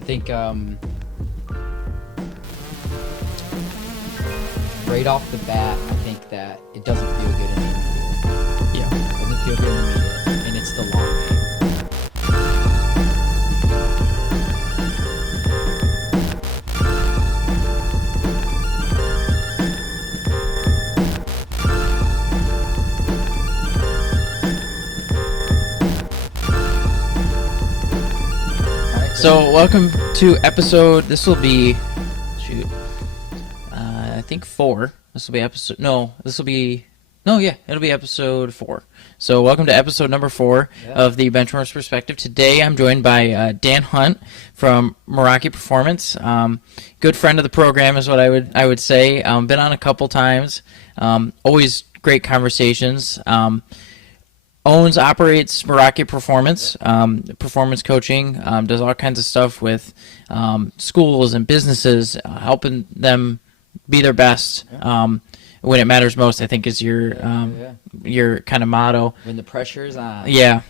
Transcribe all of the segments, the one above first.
I think right off the bat, I think that it doesn't feel good in the immediate. Yeah. It doesn't feel good in the immediate, and it's the long game. So welcome to episode. This will be, I think 4. This will be episode. No, this will be. No, yeah, it'll be episode 4. So welcome to episode number 4 of the Benchwarmers Perspective. Today I'm joined by Dan Hunt from Meraki Performance. Good friend of the program is what I would say. Been on a couple times. Always great conversations. Operates Meraki Performance, performance coaching, does all kinds of stuff with schools and businesses, helping them be their best when it matters most, I think is your kind of motto. When the pressure is on. Yeah.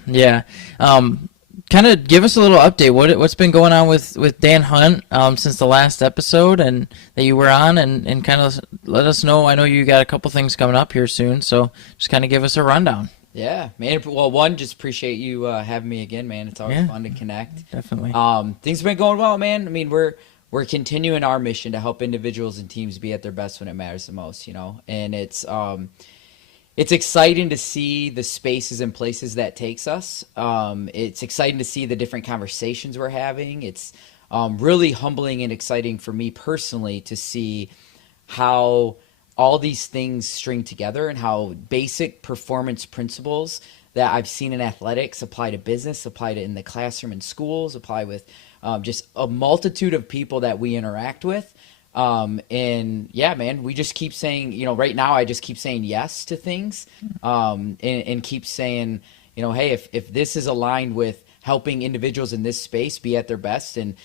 Kind of give us a little update. What's been going on with Dan Hunt since the last episode and that you were on, and kind of let us know. I know you got a couple things coming up here soon, so just kind of give us a rundown. Yeah, man. Well, one, just appreciate you having me again, man. It's always fun to connect. Definitely. Things have been going well, man. I mean, we're continuing our mission to help individuals and teams be at their best when it matters the most, you know. And it's exciting to see the spaces and places that takes us. It's exciting to see the different conversations we're having. It's really humbling and exciting for me personally to see how all these things string together and how basic performance principles that I've seen in athletics apply to business, apply to in the classroom and schools, apply with just a multitude of people that we interact with. And yeah, man, we just keep saying, you know, right now I just keep saying yes to things and keep saying, you know, hey, if this is aligned with helping individuals in this space be at their best and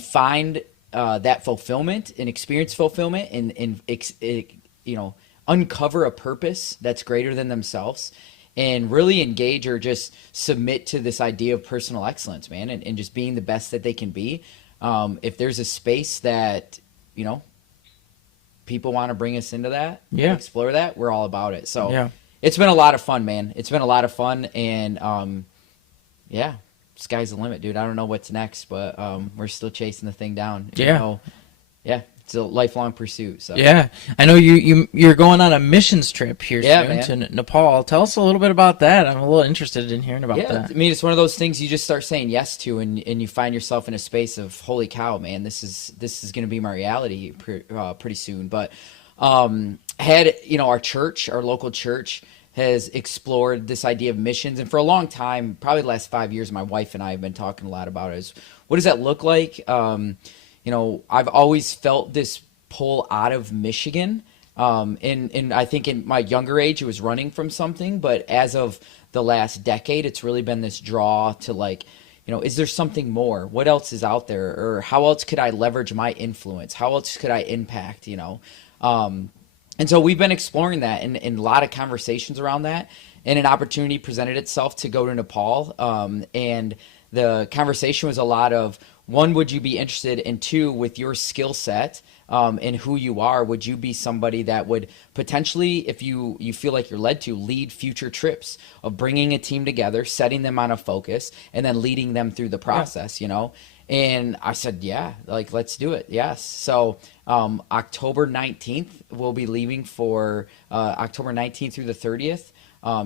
find that fulfillment and experience fulfillment and you know, uncover a purpose that's greater than themselves and really engage or just submit to this idea of personal excellence, man, and just being the best that they can be. If there's a space that, you know, people want to bring us into that, explore that, we're all about it. So it's been a lot of fun, man. It's been a lot of fun. And sky's the limit, dude. I don't know what's next, but we're still chasing the thing down. It's a lifelong pursuit. So yeah, I know you're going on a missions trip here soon to Nepal. Tell us a little bit about that. I'm a little interested in hearing about that. I mean, it's one of those things you just start saying yes to, and you find yourself in a space of holy cow, man, this is going to be my reality pretty soon. But our church, our local church, has explored this idea of missions, and for a long time, probably the last 5 years, my wife and I have been talking a lot about it. Is what does that look like? You know, I've always felt this pull out of Michigan. And I think in my younger age, it was running from something. But as of the last decade, it's really been this draw to like, you know, is there something more? What else is out there? Or how else could I leverage my influence? How else could I impact, you know? And so we've been exploring that and a lot of conversations around that. And an opportunity presented itself to go to Nepal. And the conversation was a lot of, one, would you be interested? And two, with your skill set and who you are, would you be somebody that would potentially, if you feel like you're led to, lead future trips of bringing a team together, setting them on a focus, and then leading them through the process, you know? And I said, yeah, like, let's do it. Yes. So October 19th, we'll be leaving for October 19th through the 30th,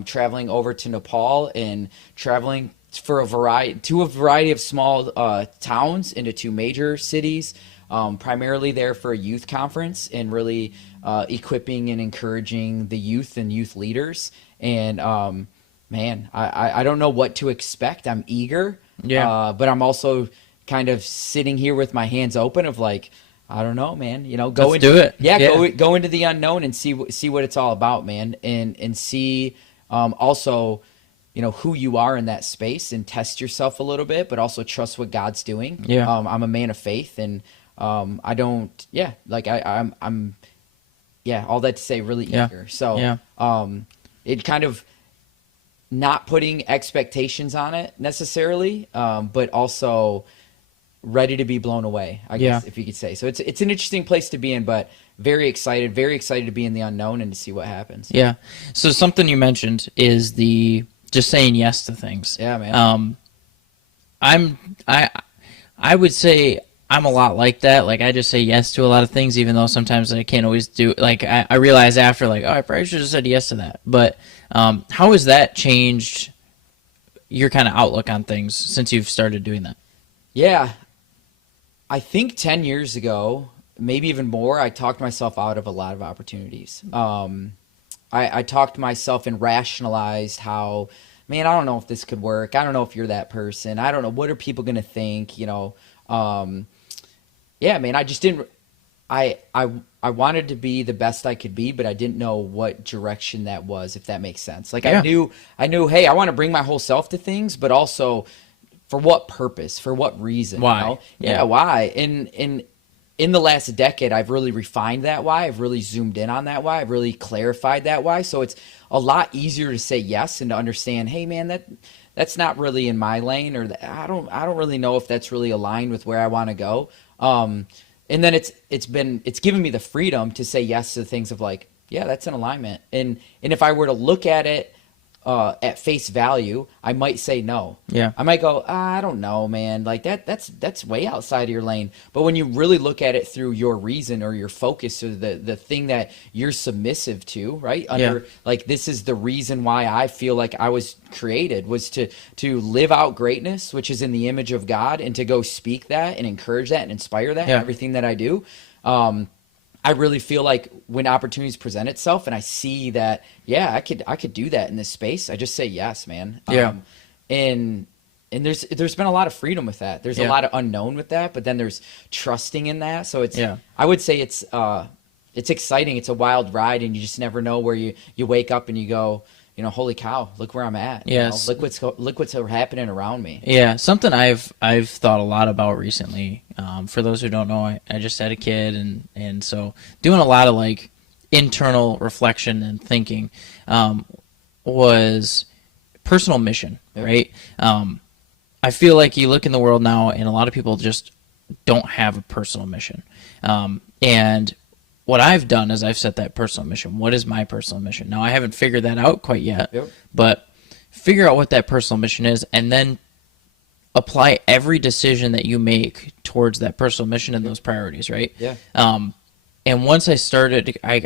traveling over to Nepal and traveling for a variety of small towns into 2 major cities, primarily there for a youth conference and really equipping and encouraging the youth and youth leaders. And man, I don't know what to expect. I'm eager, but I'm also kind of sitting here with my hands open of like, I don't know, man, you know, go into it. Go into the unknown and see what it's all about, man, and see also, you know, who you are in that space and test yourself a little bit, but also trust what God's doing. I'm a man of faith, and I'm all that to say, really eager. So it kind of not putting expectations on it necessarily, but also ready to be blown away, I guess, if you could say. So it's an interesting place to be in, but very excited to be in the unknown and to see what happens. Yeah. So something you mentioned is the just saying yes to things. Yeah, man. I would say I'm a lot like that. Like, I just say yes to a lot of things, even though sometimes I can't always do. Like, I realize after, like, oh, I probably should have said yes to that. But how has that changed your kind of outlook on things since you've started doing that? Yeah, I think 10 years ago, maybe even more, I talked myself out of a lot of opportunities. I talked myself and rationalized how, man, I don't know if this could work. I don't know if you're that person. I don't know. What are people going to think? Yeah, man, I just didn't. I wanted to be the best I could be, but I didn't know what direction that was, if that makes sense. Like, Yeah. I knew, hey, I want to bring my whole self to things, but also for what purpose, for what reason? Why? You know? Yeah. Yeah, why? And in the last decade, I've really refined that why. I've really zoomed in on that why. I've really clarified that why. So it's a lot easier to say yes and to understand, hey, man, that's not really in my lane, or I don't really know if that's really aligned with where I want to go. And then it's given me the freedom to say yes to things of like, yeah, that's in alignment. And if I were to look at it at face value, I might say no. Yeah. I might go, I don't know, man. Like that's way outside of your lane. But when you really look at it through your reason or your focus or the thing that you're submissive to, right? Like, this is the reason why I feel like I was created, was to live out greatness, which is in the image of God, and to go speak that and encourage that and inspire that in everything that I do. I really feel like when opportunities present itself and I see that, yeah, I could do that in this space, I just say yes, man. Yeah. And there's been a lot of freedom with that. There's a lot of unknown with that, but then there's trusting in that. So I would say it's exciting. It's a wild ride, and you just never know where you wake up and you go, holy cow, look where I'm at. Yes. Look what's happening around me. Yeah, something I've thought a lot about recently. For those who don't know, I just had a kid, and so doing a lot of like internal reflection and thinking was personal mission, right? I feel like you look in the world now, and a lot of people just don't have a personal mission. And what I've done is I've set that personal mission. What is my personal mission? Now, I haven't figured that out quite yet, but figure out what that personal mission is, and then apply every decision that you make towards that personal mission and those priorities, right? Yeah. And once I started, I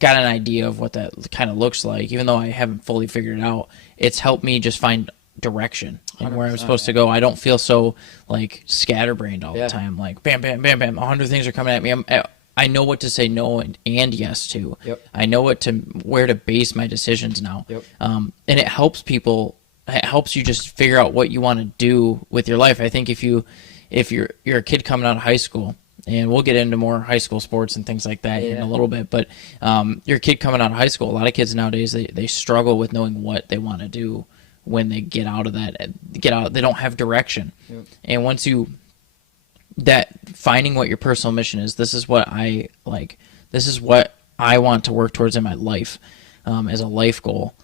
got an idea of what that kind of looks like. Even though I haven't fully figured it out, it's helped me just find direction and where I'm supposed to go. I don't feel so like scatterbrained all the time. Like bam, bam, bam, bam, 100 things are coming at me. I know what to say no and yes to. I know where to base my decisions now. And it helps people. It helps you just figure out what you want to do with your life. I think if you're a kid coming out of high school, and we'll get into more high school sports and things like that in a little bit, but you're a kid coming out of high school. A lot of kids nowadays they struggle with knowing what they want to do when they get out of that. They don't have direction, and once finding what your personal mission is, this is what I like. This is what I want to work towards in my life as a life goal.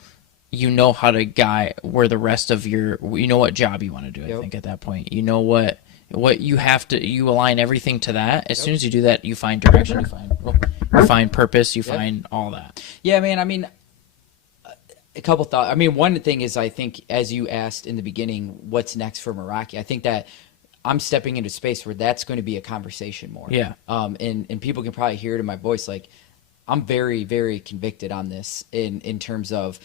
You know how to guide where the rest of you know what job you want to do. I think at that point, you know what you have to, you align everything to that. As soon as you do that, you find direction, you find purpose, you find all that. Yeah, man. I mean, a couple thoughts. I mean, one thing is, I think, as you asked in the beginning, what's next for Meraki? I think that I'm stepping into space where that's going to be a conversation more. Yeah. And people can probably hear it in my voice. Like, I'm very, very convicted on this in terms of,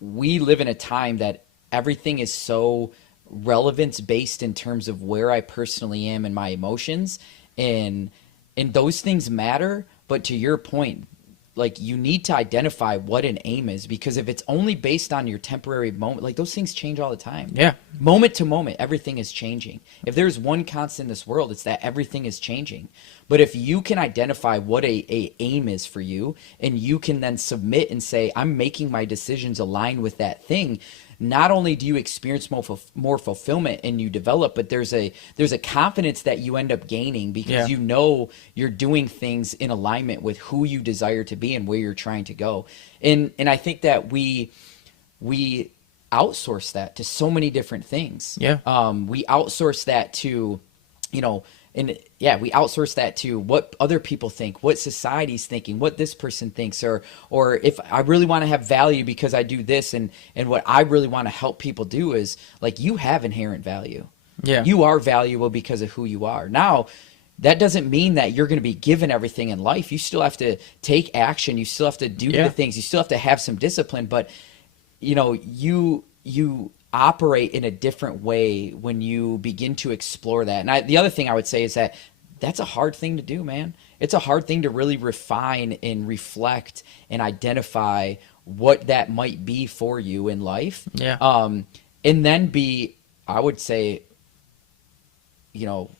we live in a time that everything is so relevance based in terms of where I personally am and my emotions, and those things matter. But to your point, like, you need to identify what an aim is, because if it's only based on your temporary moment, like, those things change all the time. Yeah. Moment to moment, everything is changing. If there's one constant in this world, it's that everything is changing. But if you can identify what a aim is for you, and you can then submit and say, I'm making my decisions align with that thing, not only do you experience more fulfillment and you develop, but there's a confidence that you end up gaining, because you know you're doing things in alignment with who you desire to be and where you're trying to go. And I think that we outsource that to so many different things. Yeah. We outsource that to you know, and yeah, we outsource that to what other people think, what society's thinking, what this person thinks, or if I really want to have value because I do this, and what I really want to help people do is like, you have inherent value. Yeah. You are valuable because of who you are. Now, that doesn't mean that you're going to be given everything in life. You still have to take action. You still have to do the things. You still have to have some discipline, but you know, you operate in a different way when you begin to explore that. And the other thing I would say is that that's a hard thing to do, man. It's a hard thing to really refine and reflect and identify what that might be for you in life. Yeah. And then be, I would say, you know,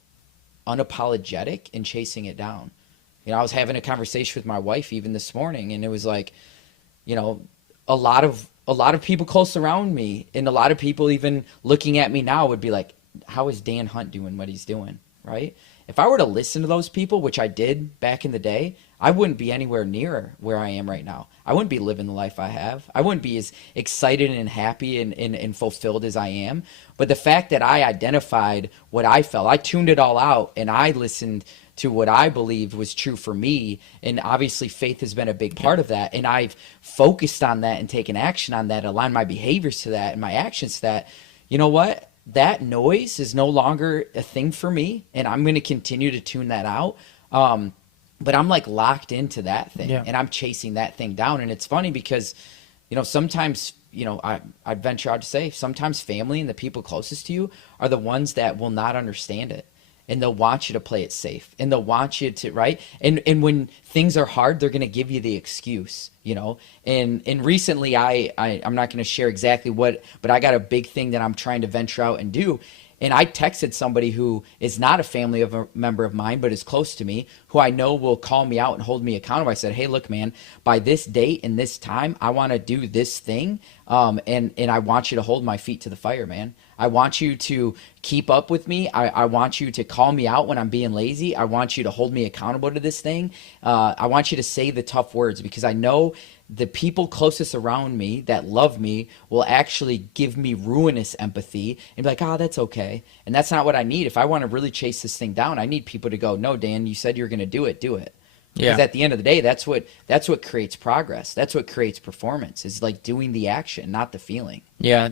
unapologetic in chasing it down. You know, I was having a conversation with my wife even this morning, and it was like, you know, a lot of people close around me, and a lot of people even looking at me now would be like, how is Dan Hunt doing what he's doing, right? If I were to listen to those people, which I did back in the day, I wouldn't be anywhere near where I am right now. I wouldn't be living the life I have. I wouldn't be as excited and happy and fulfilled as I am. But the fact that I identified what I felt, I tuned it all out, and I listened to what I believed was true for me. And obviously faith has been a big part of that. And I've focused on that and taken action on that, aligned my behaviors to that and my actions to that. You know what? That noise is no longer a thing for me, and I'm going to continue to tune that out. But I'm like locked into that thing, and I'm chasing that thing down. And it's funny because, you know, sometimes, you know, I'd venture out to say sometimes family and the people closest to you are the ones that will not understand it. And they'll want you to play it safe, and they'll want you to, right? And when things are hard, they're going to give you the excuse, you know? And recently I'm not going to share exactly what, but I got a big thing that I'm trying to venture out and do. And I texted somebody who is not a family member of mine, but is close to me, who I know will call me out and hold me accountable. I said, hey, look, man, by this date and this time, I want to do this thing. And I want you to hold my feet to the fire, man. I want you to keep up with me. I want you to call me out when I'm being lazy. I want you to hold me accountable to this thing. I want you to say the tough words, because I know the people closest around me that love me will actually give me ruinous empathy and be like, oh, that's okay. And that's not what I need. If I want to really chase this thing down, I need people to go, no, Dan, you said you're going to do it. Do it. Because at the end of the day, that's what creates progress. That's what creates performance. Is like doing the action, not the feeling. Yeah,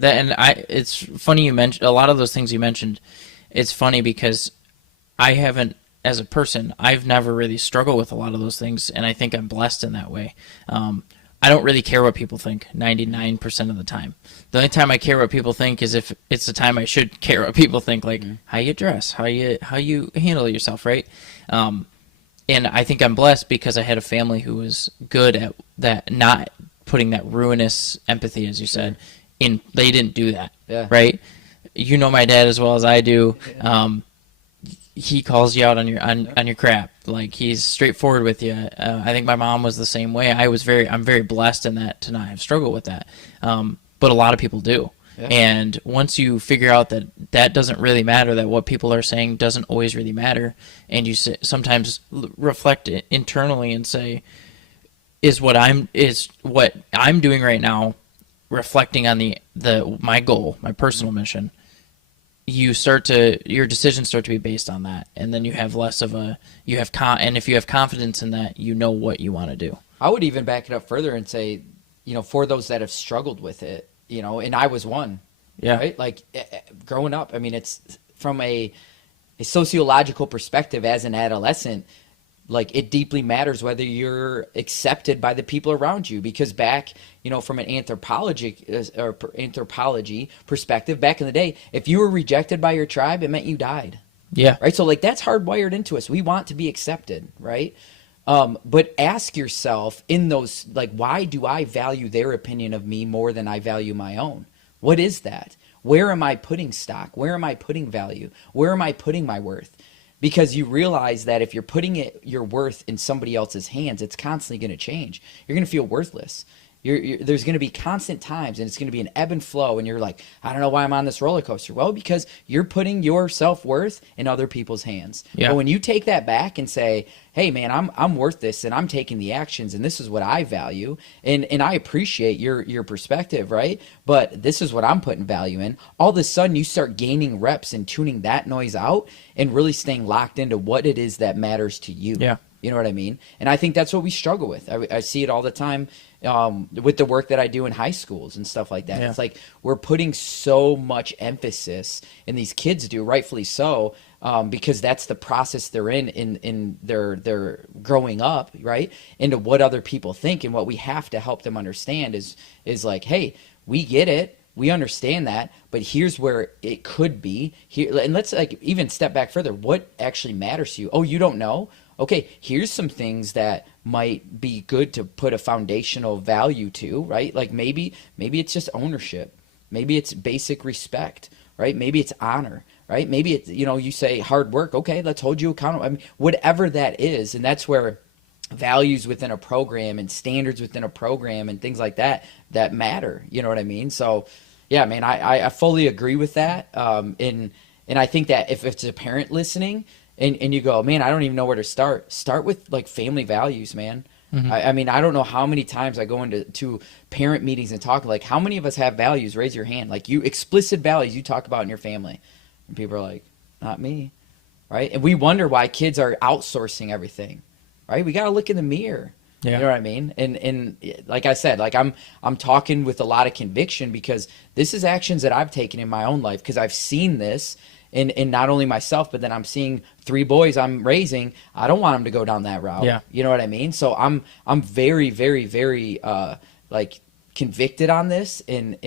it's funny you mentioned a lot of those things you mentioned. It's funny because I haven't, as a person, I've never really struggled with a lot of those things, and I think I'm blessed in that way. I don't really care what people think 99% of the time. The only time I care what people think is if it's the time I should care what people think, like how you dress, how you handle yourself, right? And I think I'm blessed because I had a family who was good at that, not putting that ruinous empathy, as you said, in. They didn't do that, right? You know my dad as well as I do. He calls you out on your crap. Like, he's straightforward with you. I think my mom was the same way. I'm very blessed in that to not have struggled with that. But a lot of people do. Yeah. And once you figure out that doesn't really matter, that what people are saying doesn't always really matter, and you sometimes reflect internally and say, is what I'm doing right now reflecting on my goal, my personal mission? Your decisions start to be based on that, and then you have less of and if you have confidence in that, you know what you want to do. I would even back it up further and say, you know, for those that have struggled with it, you know, and I was one, right? Like growing up, I mean, it's from a sociological perspective as an adolescent, like it deeply matters whether you're accepted by the people around you, because back, you know, from an anthropology perspective, back in the day, if you were rejected by your tribe, it meant you died. Yeah. Right. So like that's hardwired into us. We want to be accepted. Right. But ask yourself in those, like, why do I value their opinion of me more than I value my own? What is that? Where am I putting stock? Where am I putting value? Where am I putting my worth? Because you realize that if you're putting your worth in somebody else's hands, it's constantly going to change. You're going to feel worthless. There's going to be constant times, and it's going to be an ebb and flow, and you're like, I don't know why I'm on this roller coaster. Well, because you're putting your self-worth in other people's hands. Yeah. But when you take that back and say, hey man, I'm worth this, and I'm taking the actions, and this is what I value, and I appreciate your perspective, right? But this is what I'm putting value in. All of a sudden you start gaining reps and tuning that noise out and really staying locked into what it is that matters to you. Yeah. You know what I mean? And I think that's what we struggle with. I see it all the time with the work that I do in high schools and stuff like that. Yeah. It's like we're putting so much emphasis, and these kids do, rightfully so, because that's the process they're in their growing up, right? Into what other people think, and what we have to help them understand is like, hey, we get it. We understand that, but here's where it could be here. And let's like even step back further. What actually matters to you? Oh, you don't know? Okay, here's some things that might be good to put a foundational value to, right? Like maybe it's just ownership. Maybe it's basic respect, right? Maybe it's honor, right? Maybe it's, you say hard work. Okay, let's hold you accountable. I mean, whatever that is. And that's where values within a program and standards within a program and things like that matter. You know what I mean? So yeah, man, I fully agree with that. And I think that if it's a parent listening, and you go, man, I don't even know where to start. Start with like family values, man. Mm-hmm. I mean, I don't know how many times I go into parent meetings and talk like, how many of us have values? Raise your hand. Like explicit values you talk about in your family. And people are like, not me, right? And we wonder why kids are outsourcing everything, right? We got to look in the mirror. Yeah. You know what I mean? And like I said, like I'm talking with a lot of conviction because this is actions that I've taken in my own life because I've seen this. And not only myself, but then I'm seeing 3 boys I'm raising. I don't want them to go down that route. Yeah. You know what I mean? So I'm very, very, very like convicted on this, and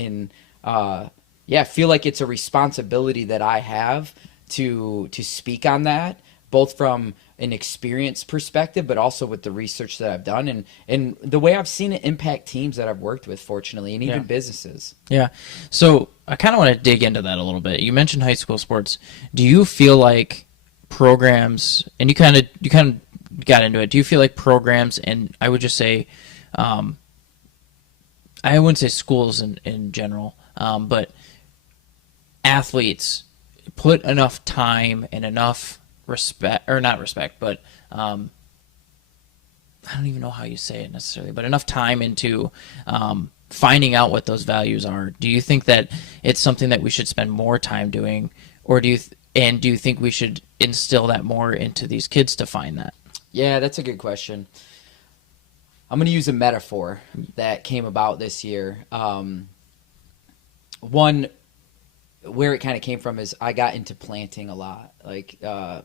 feel like it's a responsibility that I have to speak on that, both from an experience perspective, but also with the research that I've done and the way I've seen it impact teams that I've worked with, fortunately, and even businesses. Yeah. So I kind of want to dig into that a little bit. You mentioned high school sports. Do you feel like programs, and you kind of got into it, do you feel like programs, and I would just say, I wouldn't say schools in general, but athletes put enough time and enough respect, or not respect, but I don't even know how you say it necessarily, but enough time into finding out what those values are. Do you think that it's something that we should spend more time doing, or do you think we should instill that more into these kids to find that? Yeah, that's a good question. I'm going to use a metaphor that came about this year. One, where it kind of came from is I got into planting a lot, like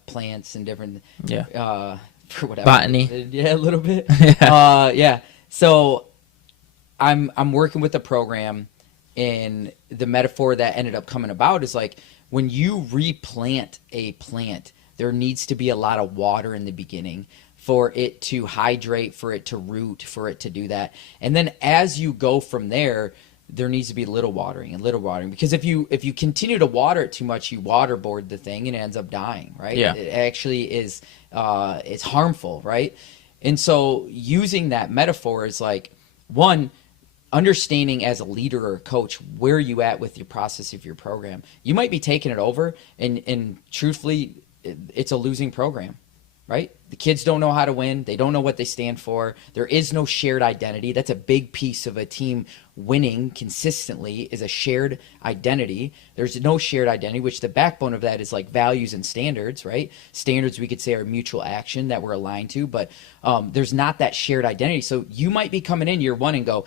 plants and different, for whatever. Botany. Yeah, a little bit. Yeah. So I'm working with a program, and the metaphor that ended up coming about is like when you replant a plant, there needs to be a lot of water in the beginning for it to hydrate, for it to root, for it to do that. And then as you go from there needs to be little watering, because if you continue to water it too much, you waterboard the thing and it ends up dying, right? Yeah. It actually is it's harmful, right? And so using that metaphor is like, one, understanding as a leader or a coach where are you at with your process of your program. You might be taking it over, and truthfully, it's a losing program, right? The kids don't know how to win. They don't know what they stand for. There is no shared identity. That's a big piece of a team winning consistently, is a shared identity. There's no shared identity, which the backbone of that is like values and standards, right? Standards, we could say, are mutual action that we're aligned to, but there's not that shared identity. So you might be coming in year one and go,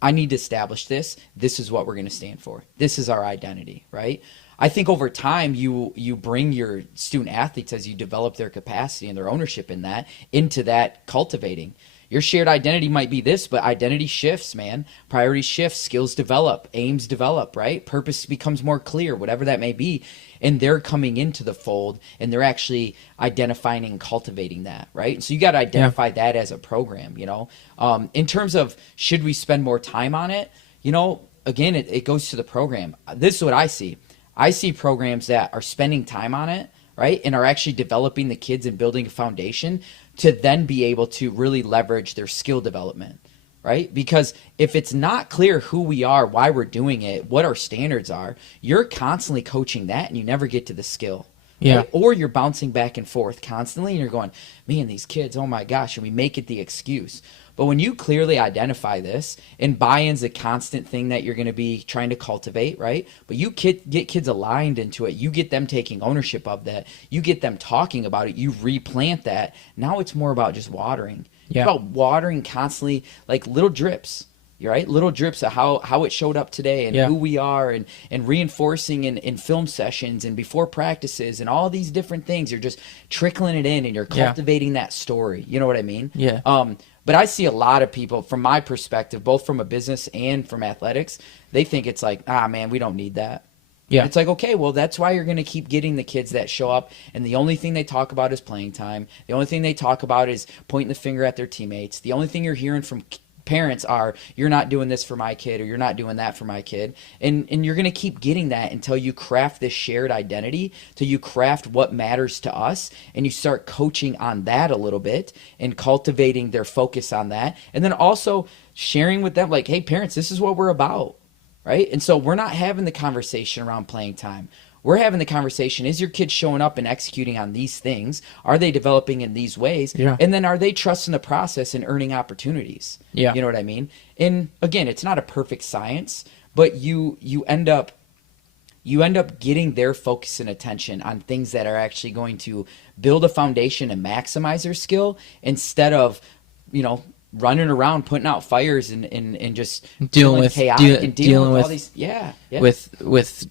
I need to establish this. This is what we're going to stand for. This is our identity, right? I think over time you bring your student athletes, as you develop their capacity and their ownership in that, into that cultivating. Your shared identity might be this, but identity shifts, man. Priorities shift, skills develop, aims develop, right? Purpose becomes more clear, whatever that may be. And they're coming into the fold, and they're actually identifying and cultivating that, right? So you got to identify that as a program, In terms of should we spend more time on it, again, it goes to the program. This is what I see. I see programs that are spending time on it, right, and are actually developing the kids and building a foundation to then be able to really leverage their skill development. right? Because if it's not clear who we are, why we're doing it, what our standards are, you're constantly coaching that and you never get to the skill. Yeah. Right? Or you're bouncing back and forth constantly and you're going, man, these kids, oh my gosh, and we make it the excuse. But when you clearly identify this, and buy-in's a constant thing that you're going to be trying to cultivate, right? But you get kids aligned into it. You get them taking ownership of that. You get them talking about it. You replant that. Now it's more about just watering. Yeah. It's about watering constantly, like little drips, right? Little drips of how it showed up today and who we are, and reinforcing in film sessions and before practices and all these different things. You're just trickling it in and you're cultivating that story. You know what I mean? Yeah. But I see a lot of people, from my perspective, both from a business and from athletics, they think it's like, man, we don't need that. Yeah. It's like, okay, well, that's why you're going to keep getting the kids that show up, and the only thing they talk about is playing time. The only thing they talk about is pointing the finger at their teammates. The only thing you're hearing from parents are, you're not doing this for my kid, or you're not doing that for my kid. And you're going to keep getting that until you craft this shared identity, till you craft what matters to us, and you start coaching on that a little bit and cultivating their focus on that. And then also sharing with them, like, hey, parents, this is what we're about, right? And so we're not having the conversation around playing time. We're having the conversation, is your kid showing up and executing on these things? Are they developing in these ways? Yeah. And then are they trusting the process and earning opportunities? Yeah. You know what I mean? And again, it's not a perfect science, but you end up getting their focus and attention on things that are actually going to build a foundation and maximize their skill, instead of, running around putting out fires and just dealing with chaotic and dealing with all with these with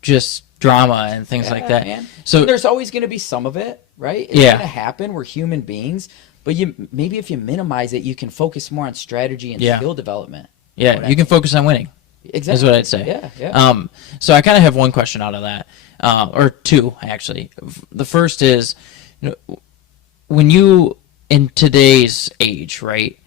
just drama and things like that. Man. So there's always going to be some of it, right? It's going to happen. We're human beings, but maybe if you minimize it, you can focus more on strategy and skill development. Yeah, you can focus on winning. Exactly. Is what I'd say. Yeah. So I kind of have one question out of that, or two actually. The first is, when you, in today's age, right,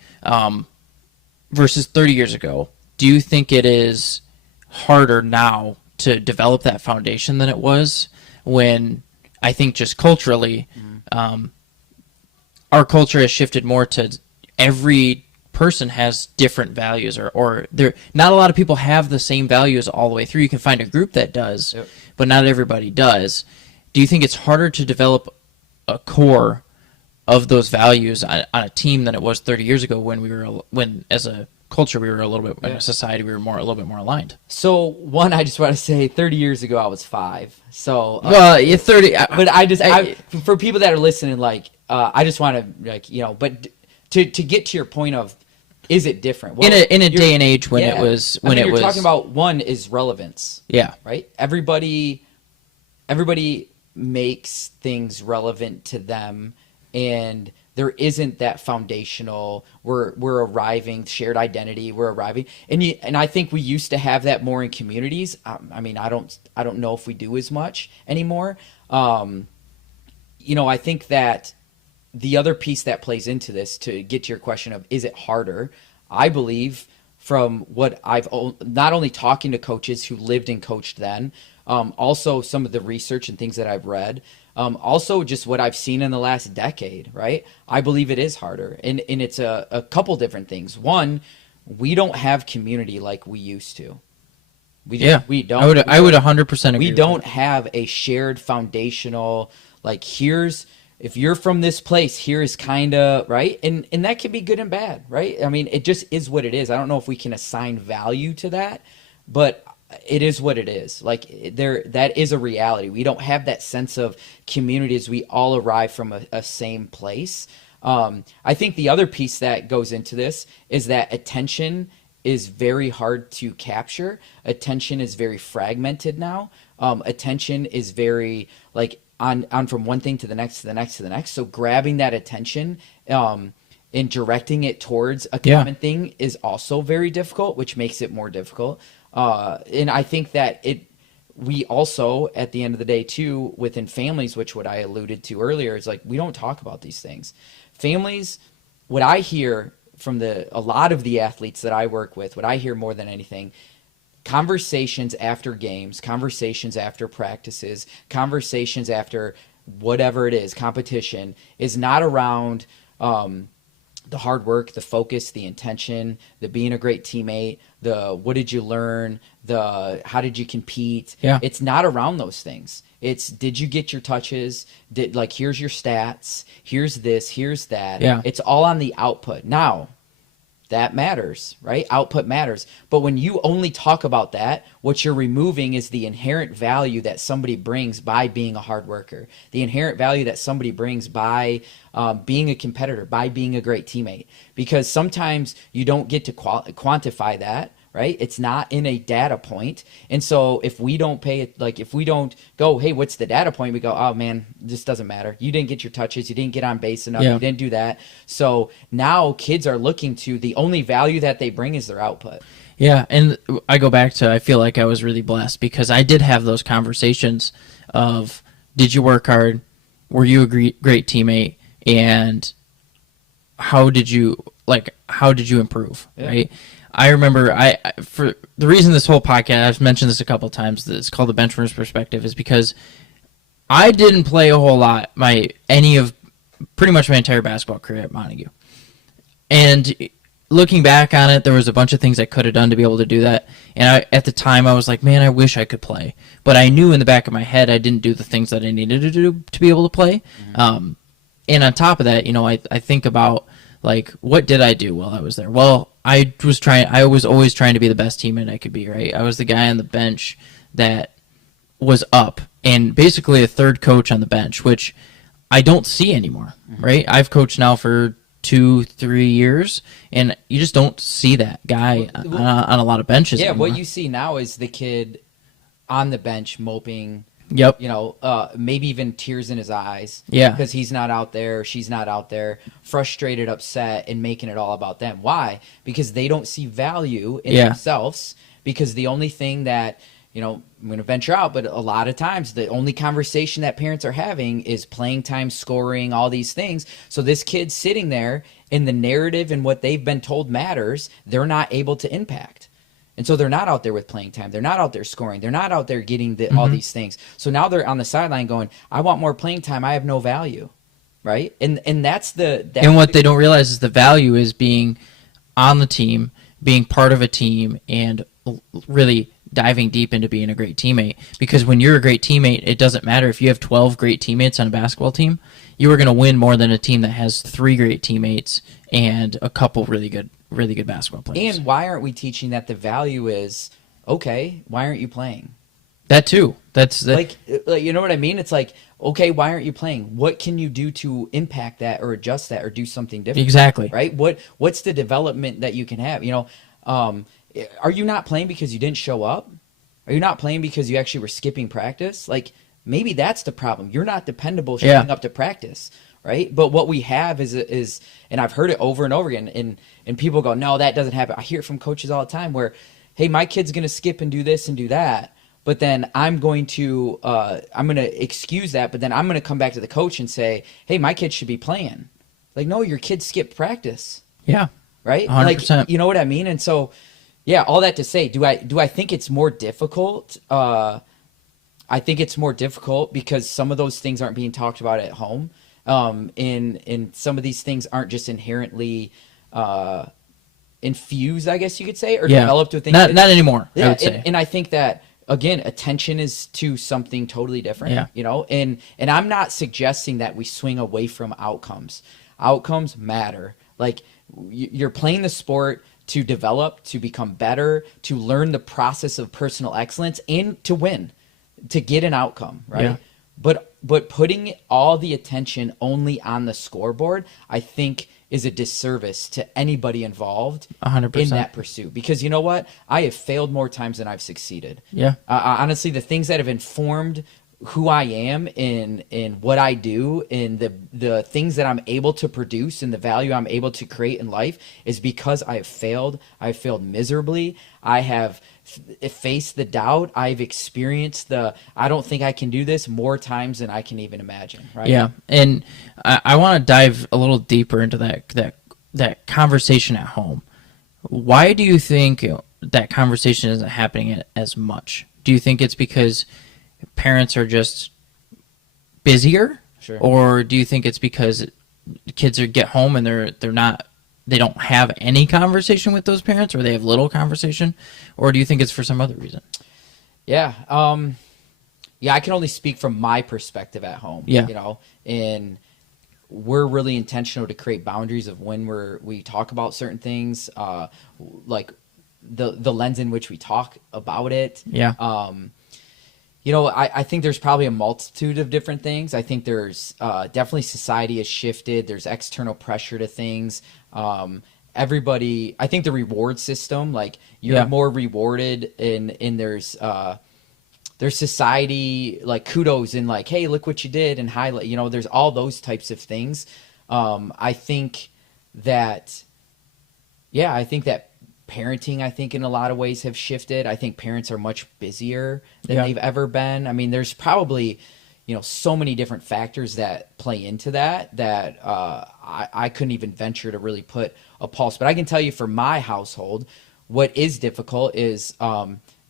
versus 30 years ago, do you think it is harder now to develop that foundation than it was when, I think just culturally, our culture has shifted more to every person has different values, or there, not a lot of people have the same values all the way through. You can find a group that does, but not everybody does. Do you think it's harder to develop a core of those values on a team than it was 30 years ago, when as a culture we were a little bit, in a society we were a little bit more aligned? So one, I just want to say, 30 years ago I was 5. So you're 30, but for people that are listening, like, I just want to, like, but to get to your point of, is it different? Well, in a day and age when it was you're talking about, one is relevance. Yeah. Right? Everybody makes things relevant to them, and there isn't that foundational, we're arriving, shared identity, we're arriving. And I think we used to have that more in communities. I mean, I don't know if we do as much anymore. I think that the other piece that plays into this, to get to your question of, is it harder? I believe, from what I've, not only talking to coaches who lived and coached then, also some of the research and things that I've read, also just what I've seen in the last decade, right? I believe it is harder. And it's a couple different things. One, we don't have community like we used to. We don't. I would 100% agree. We don't have a shared foundational, like, if you're from this place, here is kind of, right? And that can be good and bad, right? I mean, it just is what it is. I don't know if we can assign value to that, but it is what it is. Like, that is a reality. We don't have that sense of community as we all arrive from a same place. I think the other piece that goes into this is that attention is very hard to capture. Attention is very fragmented now. Attention is very, like, on from one thing to the next, to the next, to the next. So grabbing that attention and directing it towards a common thing is also very difficult, which makes it more difficult. And I think that we also, at the end of the day too, within families, which what I alluded to earlier, is like, we don't talk about these things. Families, what I hear from a lot of the athletes that I work with, what I hear more than anything, conversations after games, conversations after practices, conversations after whatever it is, competition, is not around the hard work, the focus, the intention, the being a great teammate, the what did you learn, the how did you compete. Yeah. It's not around those things. It's did you get your touches? Did like here's your stats, here's this, here's that. Yeah. It's all on the output. Now, that matters, right? Output matters. But when you only talk about that, what you're removing is the inherent value that somebody brings by being a hard worker, the inherent value that somebody brings by being a competitor, by being a great teammate. Because sometimes you don't get to quantify that, right? It's not in a data point. And so if we don't pay it, like if we don't go, hey, what's the data point? We go, oh man, this doesn't matter. You didn't get your touches. You didn't get on base enough. Yeah. You didn't do that. So now kids are looking to the only value that they bring is their output. Yeah, and I go back to I feel like I was really blessed because I did have those conversations of did you work hard? Were you a great teammate? And how did you improve, Yeah. right? I remember for the reason this whole podcast, I've mentioned this a couple of times, that it's called the Benchwarmers Perspective, is because I didn't play a whole lot pretty much my entire basketball career at Montague. And looking back on it, there was a bunch of things I could have done to be able to do that. And at the time, I was like, man, I wish I could play. But I knew in the back of my head I didn't do the things that I needed to do to be able to play. Mm-hmm. And on top of that, I think about, like, what did I do while I was there? Well, I was always trying to be the best teammate I could be, right? I was the guy on the bench that was up and basically a third coach on the bench, which I don't see anymore, right? I've coached now for 2-3 years, and you just don't see that guy on a lot of benches anymore. What you see now is the kid on the bench moping. Yep. Maybe even tears in his eyes. Yeah. Because he's not out there, she's not out there, frustrated, upset, and making it all about them. Why? Because they don't see value in themselves. Because the only thing that, I'm going to venture out, but a lot of times the only conversation that parents are having is playing time, scoring, all these things. So this kid's sitting there in the narrative and what they've been told matters, they're not able to impact. And so they're not out there with playing time. They're not out there scoring. They're not out there getting all these things. So now they're on the sideline going, I want more playing time. I have no value, right? And that's and what they don't realize is the value is being on the team, being part of a team, and really diving deep into being a great teammate. Because when you're a great teammate, it doesn't matter if you have 12 great teammates on a basketball team, you are going to win more than a team that has 3 great teammates and a couple really good basketball players. And why aren't we teaching that the value is, okay, why aren't you playing? That too. That's like you know what I mean? It's like, okay, why aren't you playing? What can you do to impact that or adjust that or do something different? Exactly. Right? What's the development that you can have? Are you not playing because you didn't show up? Are you not playing because you actually were skipping practice? Like, maybe that's the problem. You're not dependable showing up to practice, right? But what we have is, and I've heard it over and over again, and people go, no, that doesn't happen. I hear it from coaches all the time where, hey, my kid's going to skip and do this and do that, but then I'm going to excuse that, but then I'm going to come back to the coach and say, hey, my kid should be playing. Like, no, your kid skipped practice. Yeah. Right? 100%. Like, you know what I mean? And so, yeah, all that to say, do I think it's more difficult? I think it's more difficult because some of those things aren't being talked about at home. And some of these things aren't just inherently infused, I guess you could say, or developed within not anymore. Yeah, I would say. And I think that, again, attention is to something totally different. Yeah. And I'm not suggesting that we swing away from outcomes. Outcomes matter. Like, you're playing the sport to develop, to become better, to learn the process of personal excellence, and to win, to get an outcome, right? Yeah. But putting all the attention only on the scoreboard, I think, is a disservice to anybody involved 100%. in that pursuit. Because you know what? I have failed more times than I've succeeded. Yeah. Honestly, the things that have informed who I am in what I do and the things that I'm able to produce and the value I'm able to create in life is because I have failed. I've failed miserably. I have faced the doubt. I've experienced I don't think I can do this more times than I can even imagine. Right? Yeah. And I want to dive a little deeper into that conversation at home. Why do you think that conversation isn't happening as much? Do you think it's because parents are just busier? Sure. Or do you think it's because kids get home and they're not they don't have any conversation with those parents, or they have little conversation, or do you think it's for some other reason? Yeah. Yeah, I can only speak from my perspective at home. Yeah. And we're really intentional to create boundaries of when we talk about certain things, like the lens in which we talk about it. Yeah. I think there's probably a multitude of different things. I think there's definitely society has shifted. There's external pressure to things. Everybody, I think the reward system, like you're more rewarded in there's society, like kudos and like, hey, look what you did and highlight, there's all those types of things. I think that parenting, I think in a lot of ways have shifted. I think parents are much busier than they've ever been. I mean, there's probably, so many different factors that play into that I couldn't even venture to really put a pulse. But I can tell you for my household, what is difficult is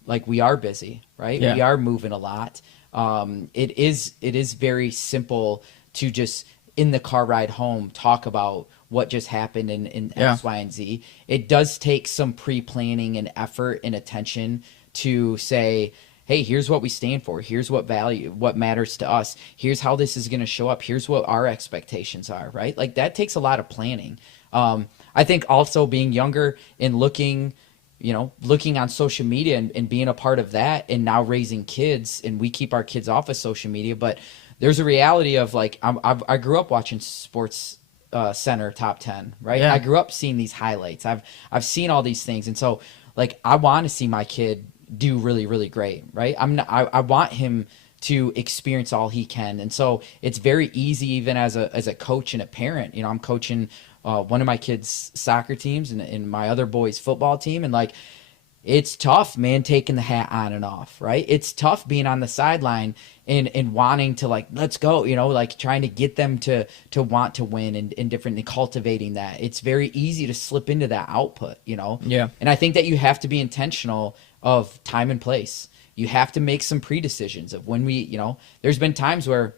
like we are busy, right? Yeah. We are moving a lot. It is very simple to just in the car ride home talk about what just happened in X, Y, and Z. It does take some pre-planning and effort and attention to say, hey, here's what we stand for. Here's what matters to us. Here's how this is going to show up. Here's what our expectations are, right? Like that takes a lot of planning. I think also being younger and looking on social media and being a part of that and now raising kids, and we keep our kids off of social media, but there's a reality of like, I grew up watching Sports Center Top 10, right? Yeah. I grew up seeing these highlights. I've seen all these things. And so like, I want to see my kid do really, really great, right? I want him to experience all he can. And so it's very easy, even as a coach and a parent, I'm coaching one of my kids' soccer teams and my other boys' football team. And like, it's tough, man, taking the hat on and off, right? It's tough being on the sideline and wanting to like, let's go, like trying to get them to want to win and different and cultivating that. It's very easy to slip into that output, Yeah. And I think that you have to be intentional of time and place. You have to make some pre-decisions of when there's been times where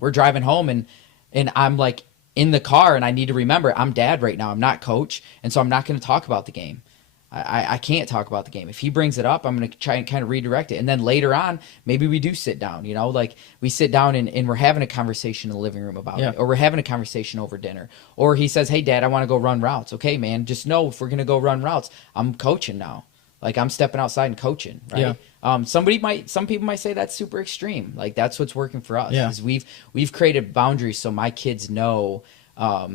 we're driving home and I'm like in the car and I need to remember I'm dad right now. I'm not coach. And so I'm not going to talk about the game. I can't talk about the game. If he brings it up, I'm going to try and kind of redirect it. And then later on, maybe we do sit down, like we sit down and we're having a conversation in the living room about it, or we're having a conversation over dinner, or he says, hey dad, I want to go run routes. Okay, man, just know if we're going to go run routes, I'm coaching now. Like I'm stepping outside and coaching, right? Yeah. Some people might say that's super extreme. Like that's what's working for us. Yeah. Is we've created boundaries so my kids know how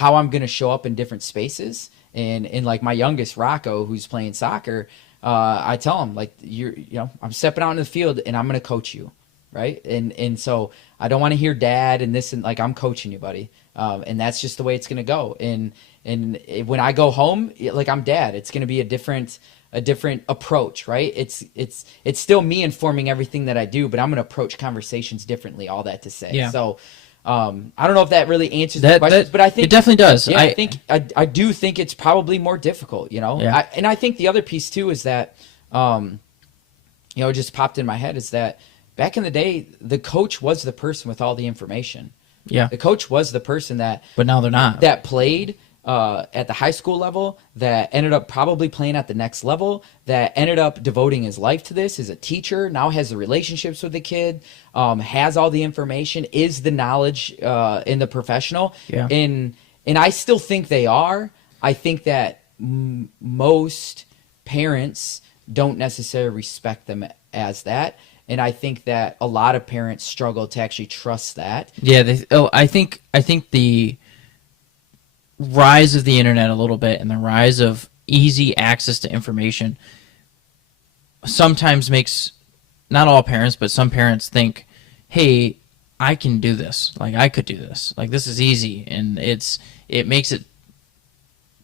I'm going to show up in different spaces. And like my youngest Rocco, who's playing soccer, I tell him like I'm stepping out in the field and I'm going to coach you, right? And so I don't want to hear dad and this and like I'm coaching you, buddy. And that's just the way it's going to go. And when I go home, like I'm dad, it's going to be a different approach, right? It's still me informing everything that I do, but I'm going to approach conversations differently. All that to say, Yeah. So. I don't know if that really answers the question, but I think it definitely does. Yeah, I do think it's probably more difficult, Yeah. And I think the other piece too is that, just popped in my head is that back in the day, the coach was the person with all the information. Yeah. The coach was the person But now they're not. that played at the high school level, that ended up probably playing at the next level, that ended up devoting his life to this, is a teacher, now has the relationships with the kid, has all the information, is the knowledge in the professional. Yeah. And I still think they are. I think that most parents don't necessarily respect them as that. And I think that a lot of parents struggle to actually trust that. Yeah. I think the rise of the internet a little bit and the rise of easy access to information sometimes makes not all parents, but some parents think, hey, I can do this. Like I could do this. Like this is easy. And it makes it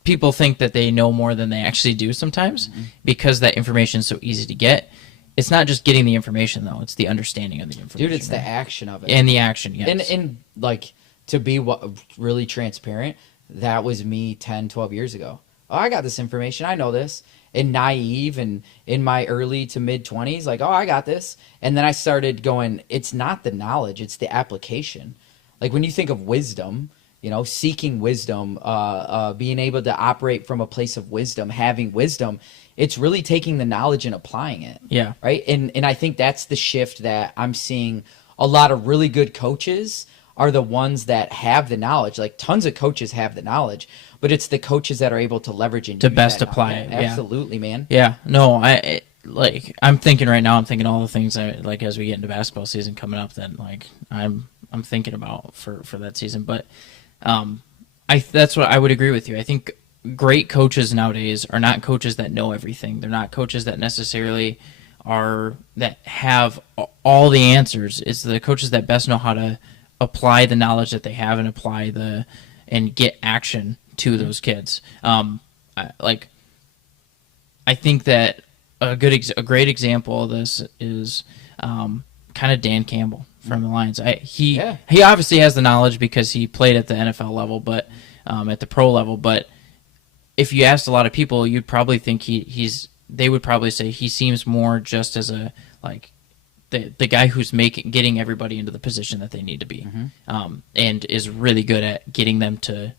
people think that they know more than they actually do sometimes because that information is so easy to get. It's not just getting the information though, it's the understanding of the information. Dude, it's the action of it. And the action, yes. And like to be really transparent, that was me 10, 12 years ago. Oh, I got this information. I know this. And naive and in my early to mid 20s, like, oh, I got this. And then I started going, it's not the knowledge, it's the application. Like when you think of wisdom, seeking wisdom, being able to operate from a place of wisdom, having wisdom. It's really taking the knowledge and applying it. Yeah. Right. And I think that's the shift that I'm seeing. A lot of really good coaches are the ones that have the knowledge. Like tons of coaches have the knowledge, but it's the coaches that are able to leverage and To use best that apply knowledge. it. Yeah, Yeah. absolutely, man. Yeah, no, I'm thinking right now. I'm thinking all the things like as we get into basketball season coming up. Then like I'm thinking about for that season. But that's what I would agree with you. I think great coaches nowadays are not coaches that know everything. They're not coaches that necessarily that have all the answers. It's the coaches that best know how to apply the knowledge that they have and get action to those kids. I think that a great example of this is kind of Dan Campbell from the Lions. He obviously has the knowledge because he played at the NFL level, but at the pro level. But if you asked a lot of people, you'd probably think they would probably say he seems more just as a the guy who's getting everybody into the position that they need to be, and is really good at getting them to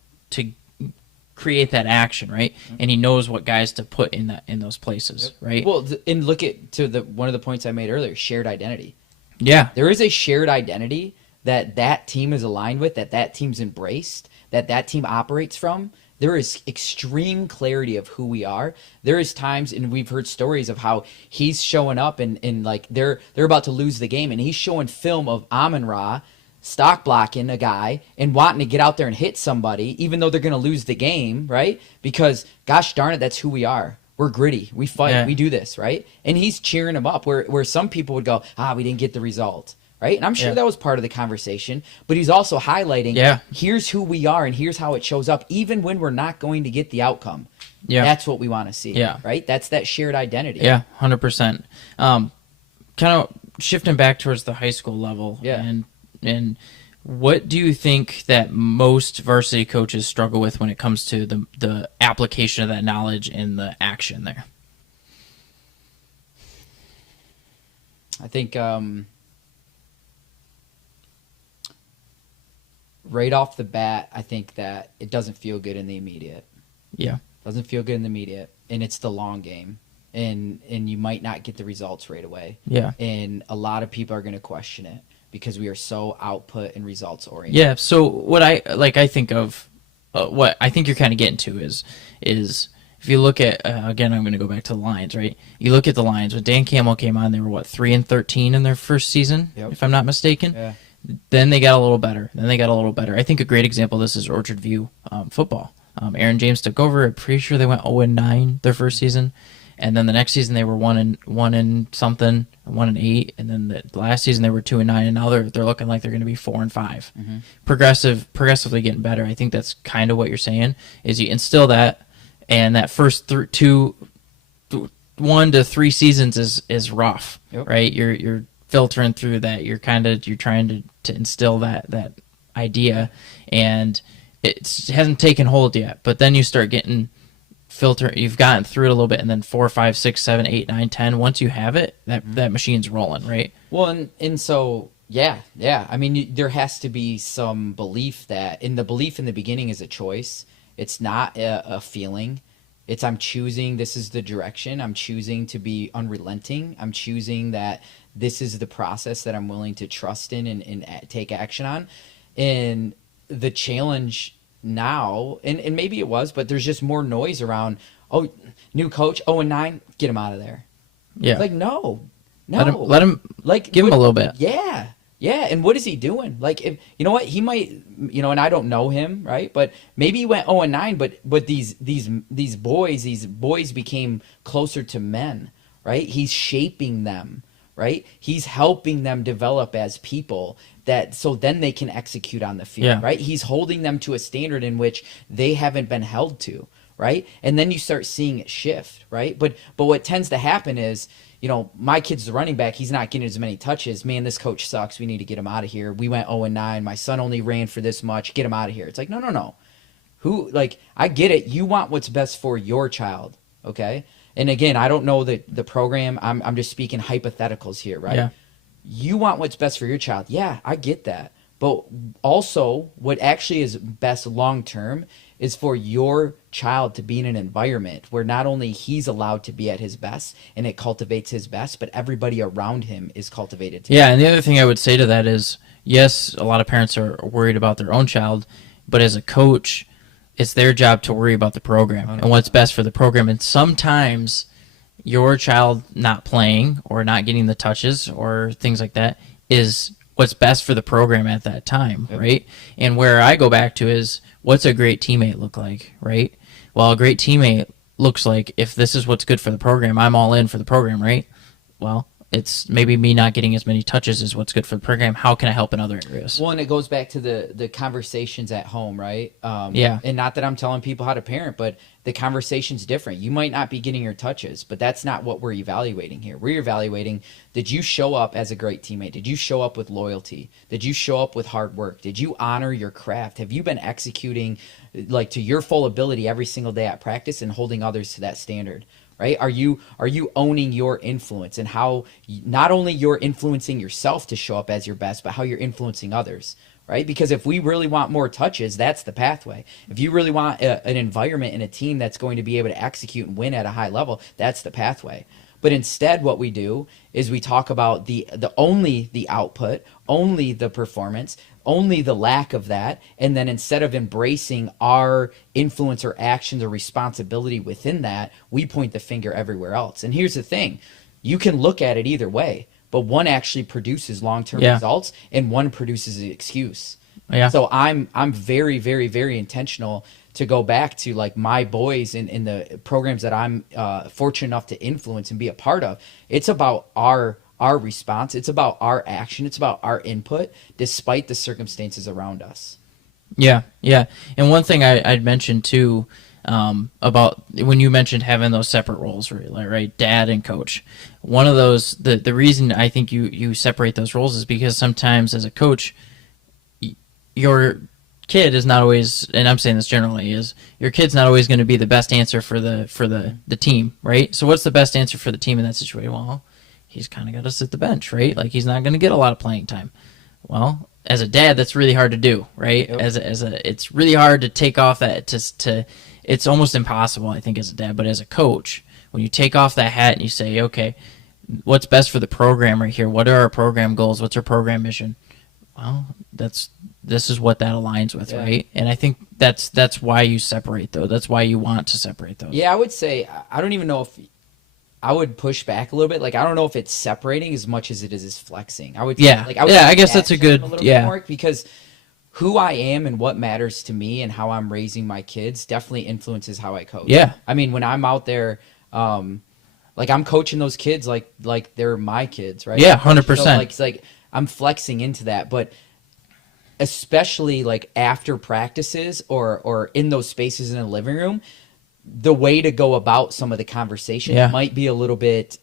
create that action, right? And he knows what guys to put in those places, right? Well, and look one of the points I made earlier: shared identity. Yeah, There is a shared identity that team is aligned with, that team's embraced, that team operates from. There is extreme clarity of who we are. There is times, and we've heard stories of how he's showing up and like they're about to lose the game, and he's showing film of Amon-Ra stock blocking a guy and wanting to get out there and hit somebody, even though they're going to lose the game, right? Because gosh darn it, that's who we are. We're gritty. We fight. We do this, right? And he's cheering him up where some people would go, we didn't get the result. Right? And I'm sure that was part of the conversation, but he's also highlighting, here's who we are and here's how it shows up, even when we're not going to get the outcome. Yeah. That's what we want to see. Yeah. Right? That's that shared identity. Yeah, 100%. Kind of shifting back towards the high school level. Yeah. And what do you think that most varsity coaches struggle with when it comes to the application of that knowledge and the action there? I think right off the bat, I think that it doesn't feel good in the immediate. Yeah. Doesn't feel good in the immediate, and it's the long game. And you might not get the results right away. Yeah. And a lot of people are going to question it because we are so output and results oriented. Yeah, so what I think of what I think you're kind of getting to is if you look at again, I'm going to go back to the Lions, right? You look at the Lions when Dan Campbell came on, they were 3-13 in their first season, if I'm not mistaken. Yeah. Then they got a little better. I think a great example of this is Orchard View football. Aaron James took over. I'm pretty sure they went 0-9 their first season, and then the next season they were 1-something, 1-8, and then the last season they were 2-9, and now they're looking like they're going to be 4-5. Mm-hmm. Progressively getting better. I think that's kind of what you're saying is you instill that, and that first 1 to 3 seasons is rough, right? You're filtering through that. You're trying to instill that idea, and it hasn't taken hold yet. But then you start getting you've gotten through it a little bit, and then 4, 5, 6, 7, 8, 9, 10. Once you have it, that machine's rolling, right? Well, and so yeah. I mean, there has to be some belief that the belief in the beginning is a choice. It's not a feeling. It's I'm choosing this is the direction. I'm choosing to be unrelenting. I'm choosing that this is the process that I'm willing to trust in and take action on. And the challenge now, and maybe it was, but there's just more noise around, new coach, 0-9, get him out of there. Yeah. Like, no. Let him like give him a little bit. Yeah. Yeah, and what is he doing? Like, if you know what, he might, and I don't know him, right? But maybe he went 0-9, but these boys became closer to men, right? He's shaping them, right? He's helping them develop as people so then they can execute on the field, right? He's holding them to a standard in which they haven't been held to, right? And then you start seeing it shift, right? But what tends to happen is, my kid's the running back. He's not getting as many touches. Man, this coach sucks. We need to get him out of here. We went 0-9. My son only ran for this much. Get him out of here. It's like, no. I get it. You want what's best for your child, okay? And again, I don't know the program. I'm just speaking hypotheticals here, right? Yeah. You want what's best for your child. Yeah, I get that. But also, what actually is best long term is for your child to be in an environment where not only he's allowed to be at his best and it cultivates his best, but everybody around him is cultivated too. Yeah, and the other thing I would say to that is, yes, a lot of parents are worried about their own child, but as a coach, it's their job to worry about the program and what's best for the program. And sometimes your child not playing or not getting the touches or things like that is what's best for the program at that time, right? And where I go back to is, what's a great teammate look like, right? Well, a great teammate looks like, if this is what's good for the program, I'm all in for the program, right? Well, it's maybe me not getting as many touches is what's good for the program. How can I help in other areas? Well, and it goes back to the conversations at home, right? Yeah. And not that I'm telling people how to parent, but the conversation's different. You might not be getting your touches, but that's not what we're evaluating here. We're evaluating, did you show up as a great teammate? Did you show up with loyalty? Did you show up with hard work? Did you honor your craft? Have you been executing like to your full ability every single day at practice and holding others to that standard? Right? Are you owning your influence and how not only you're influencing yourself to show up as your best, but how you're influencing others, right? Because if we really want more touches, that's the pathway. If you really want an environment and a team that's going to be able to execute and win at a high level, that's the pathway. But instead, what we do is we talk about the only the output, only the performance, only the lack of that, and then instead of embracing our influence or actions or responsibility within that, we point the finger everywhere else. And here's the thing, you can look at it either way, but one actually produces long-term results and one produces an excuse. Yeah. So I'm very, very, very intentional to go back to like my boys in the programs that I'm fortunate enough to influence and be a part of. It's about our response. It's about our action. It's about our input, despite the circumstances around us. Yeah, yeah. And one thing I'd mentioned too, about when you mentioned having those separate roles, right? Dad and coach. One of those, the reason I think you separate those roles is because sometimes as a coach, your kid is not always, and I'm saying this generally, is your kid's not always going to be the best answer for the team, right? So what's the best answer for the team in that situation? Well, he's kind of got to sit the bench, right? Like he's not going to get a lot of playing time. Well, as a dad, that's really hard to do, right? Yep. It's really hard to take off that to it's almost impossible, I think, as a dad. But as a coach, when you take off that hat and you say, okay, what's best for the program right here? What are our program goals? What's our program mission? Well, this is what that aligns with, right? And I think that's why you separate those. That's why you want to separate those. Yeah, I would say, I don't even know if I would push back a little bit. Like, I don't know if it's separating as much as it is flexing. I would I guess that's a good more, because who I am and what matters to me and how I'm raising my kids definitely influences how I coach. Yeah. I mean, when I'm out there, like I'm coaching those kids like they're my kids, right? Yeah, 100%. So it's like I'm flexing into that, but especially like after practices or in those spaces in the living room, the way to go about some of the conversation might be a little bit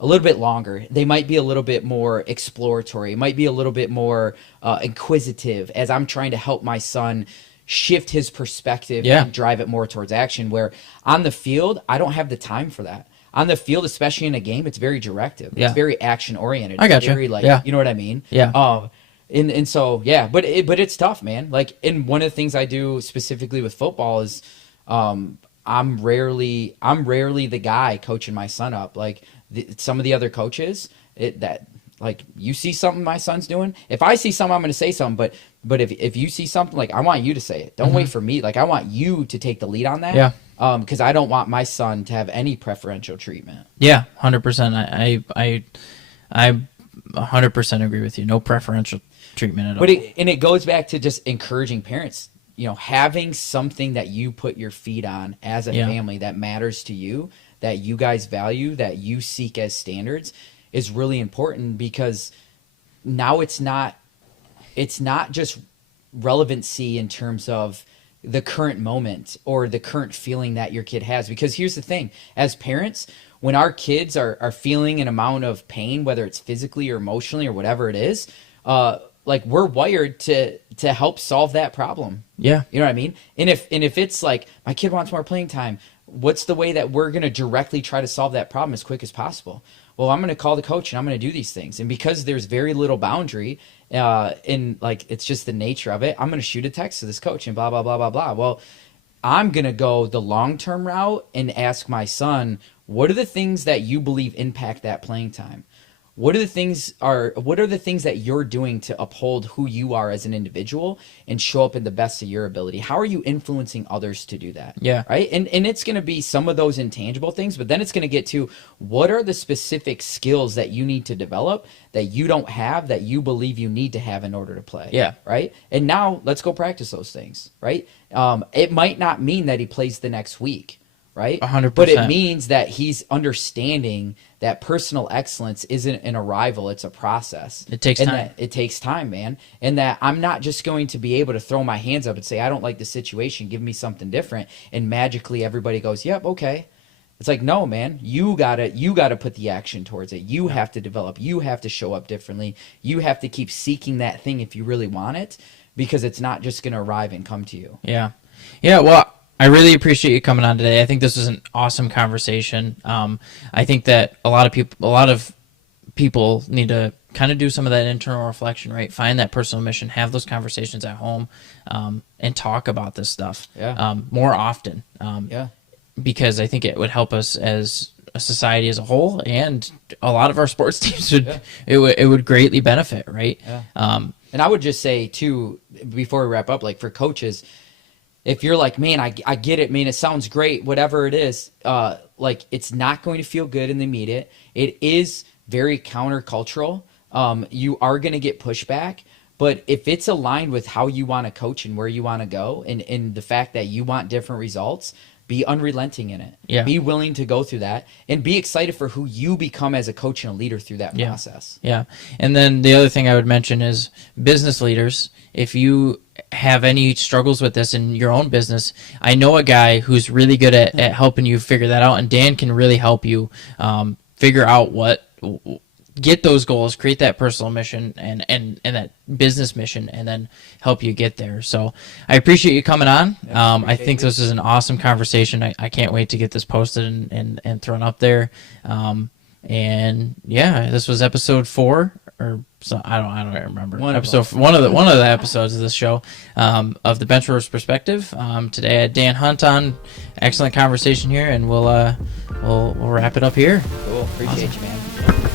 longer. They might be a little bit more exploratory. It might be a little bit more inquisitive as I'm trying to help my son shift his perspective and drive it more towards action, where on the field, I don't have the time for that. On the field, especially in a game, it's very directive. It's very action oriented. I got you. Very you know what I mean? Yeah. And so but it's tough, man. Like, and one of the things I do specifically with football is I'm rarely the guy coaching my son up. Like some of the other coaches, like you see something my son's doing. If I see something, I'm going to say something. But if you see something, like I want you to say it. Don't wait for me. Like I want you to take the lead on that. Yeah. Because I don't want my son to have any preferential treatment. Yeah, 100%. I 100% agree with you. No preferential treatment at all. But it goes back to just encouraging parents. You know, having something that you put your feet on as a family that matters to you, that you guys value, that you seek as standards, is really important, because now it's not just relevancy in terms of the current moment or the current feeling that your kid has. Because here's the thing, as parents, when our kids are feeling an amount of pain, whether it's physically or emotionally or whatever it is, like we're wired to help solve that problem. Yeah. You know what I mean? And if it's like, my kid wants more playing time, what's the way that we're going to directly try to solve that problem as quick as possible? Well, I'm going to call the coach and I'm going to do these things. And because there's very little boundary, and like it's just the nature of it. I'm going to shoot a text to this coach and blah blah blah blah blah. Well, I'm going to go the long-term route and ask my son, what are the things that you believe impact that playing time? What are the things that you're doing to uphold who you are as an individual and show up in the best of your ability? How are you influencing others to do that? Yeah. Right. And it's going to be some of those intangible things, but then it's going to get to what are the specific skills that you need to develop that you don't have that you believe you need to have in order to play. Yeah. Right. And now let's go practice those things. Right. It might not mean that he plays the next week. Right? 100%. But it means that he's understanding that personal excellence isn't an arrival, it's a process. It takes and time. That it takes time, man. And that I'm not just going to be able to throw my hands up and say, I don't like the situation, give me something different. And magically everybody goes, yep, okay. It's like, no, man, you gotta put the action towards it. You have to develop. You have to show up differently. You have to keep seeking that thing if you really want it, because it's not just going to arrive and come to you. Yeah. Yeah, well, I really appreciate you coming on today. I think this was an awesome conversation. I think that a lot of people need to kind of do some of that internal reflection, right? Find that personal mission, have those conversations at home, and talk about this stuff more often. Because I think it would help us as a society as a whole, and a lot of our sports teams would greatly benefit, right? Yeah. And I would just say too, before we wrap up, like for coaches, if you're like, man, I get it, man, it sounds great, whatever it is, like it's not going to feel good in the immediate. It is very countercultural. You are going to get pushback, but if it's aligned with how you want to coach and where you want to go, and the fact that you want different results, be unrelenting in it. Yeah. Be willing to go through that and be excited for who you become as a coach and a leader through that process. Yeah. And then the other thing I would mention is business leaders. If you have any struggles with this in your own business, I know a guy who's really good at helping you figure that out, and Dan can really help you figure out get those goals, create that personal mission and that business mission, and then help you get there. So I appreciate you coming on. I think this is an awesome conversation. I can't wait to get this posted and thrown up there. And yeah, this was episode 4 or so, I don't remember. One of the episodes of this show of the Benchwarmers Perspective. Today I had Dan Hunt on. Excellent conversation here, and we'll wrap it up here. Cool. Appreciate you, man.